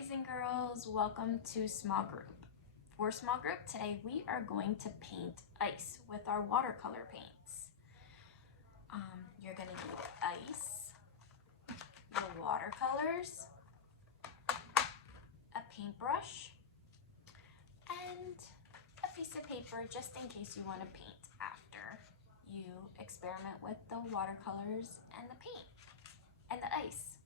boys and girls, welcome to small group. For small group today we are going to paint ice with our watercolor paints. You're going to need ice, the watercolors, a paintbrush, and a piece of paper just in case you want to paint after you experiment with the watercolors and the paint and the ice.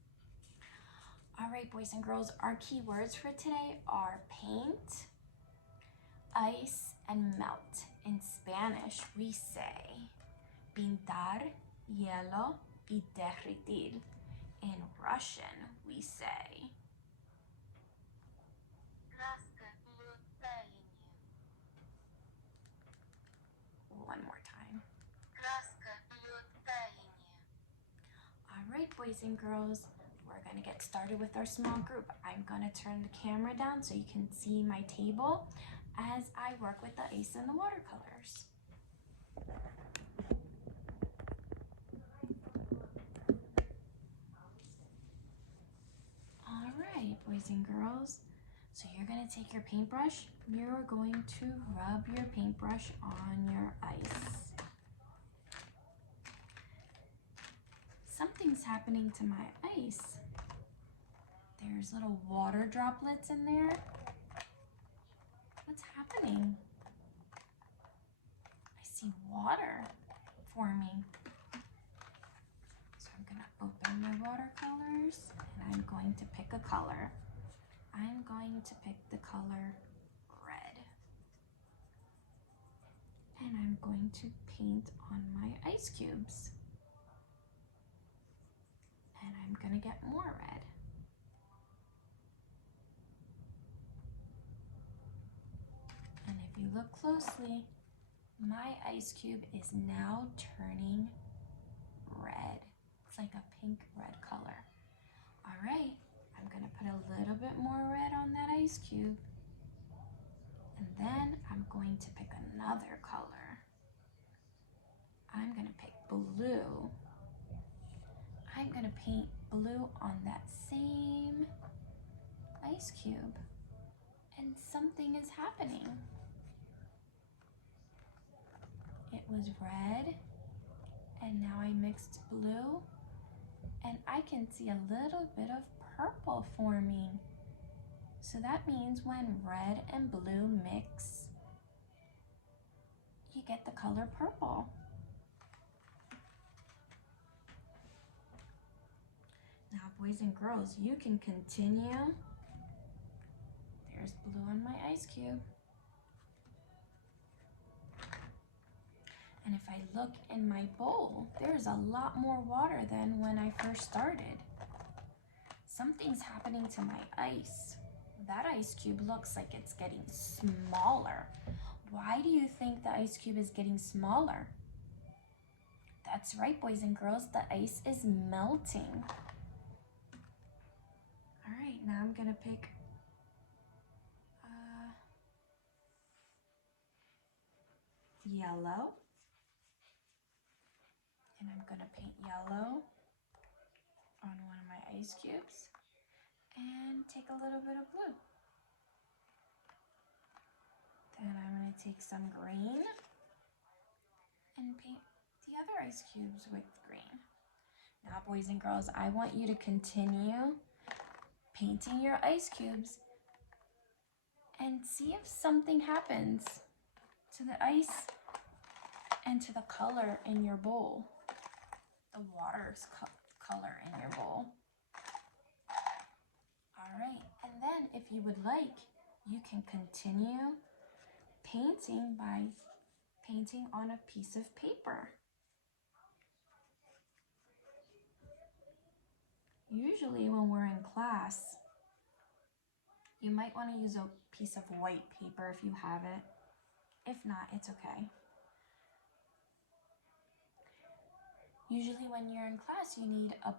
All right, boys and girls, our keywords for today are paint, ice, and melt. In Spanish, we say pintar, hielo, y derretir. In Russian, we say one more time. All right, boys and girls, we're going to get started with our small group. I'm going to turn the camera down so you can see my table as I work with the ice and the watercolors. All right, boys and girls, so you're going to take your paintbrush. You're going to rub your paintbrush on your ice. Something's happening to my ice. There's little water droplets in there. What's happening? I see water forming. So I'm going to open my watercolors and I'm going to pick a color. I'm going to pick the color red. And I'm going to paint on my ice cubes. And I'm going to get more red. And if you look closely, my ice cube is now turning red. It's like a pink red color. All right, I'm going to put a little bit more red on that ice cube. And then I'm going to pick another color. I'm going to pick blue. I'm going to paint blue on that same ice cube. And something is happening. It was red, and now I mixed blue, and I can see a little bit of purple forming. So that means when red and blue mix, you get the color purple. Now, boys and girls, you can continue. There's blue on my ice cube. And if I look in my bowl, there's a lot more water than when I first started. Something's happening to my ice. That ice cube looks like it's getting smaller. Why do you think the ice cube is getting smaller? That's right, boys and girls, the ice is melting. All right, now I'm gonna pick yellow. And I'm gonna paint yellow on one of my ice cubes and take a little bit of blue. Then I'm gonna take some green and paint the other ice cubes with green. Now, boys and girls, I want you to continue painting your ice cubes and see if something happens to the ice and to the color in your bowl. The water's color in your bowl. All right, and then if you would like, you can continue painting by painting on a piece of paper. Usually when we're in class, you might want to use a piece of white paper if you have it. If not, it's okay. Usually when you're in class, you need a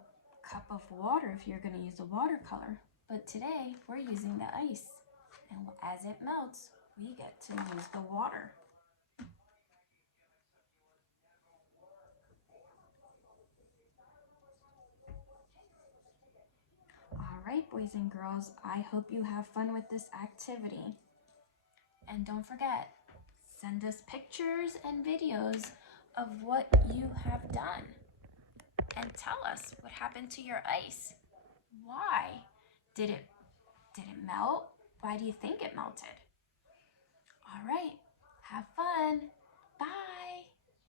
cup of water if you're going to use a watercolor. But today, we're using the ice. And as it melts, we get to use the water. All right, boys and girls, I hope you have fun with this activity. And don't forget, send us pictures and videos of what you have done. And tell us what happened to your ice. Why? Did it melt? Why do you think it melted? All right, have fun. Bye.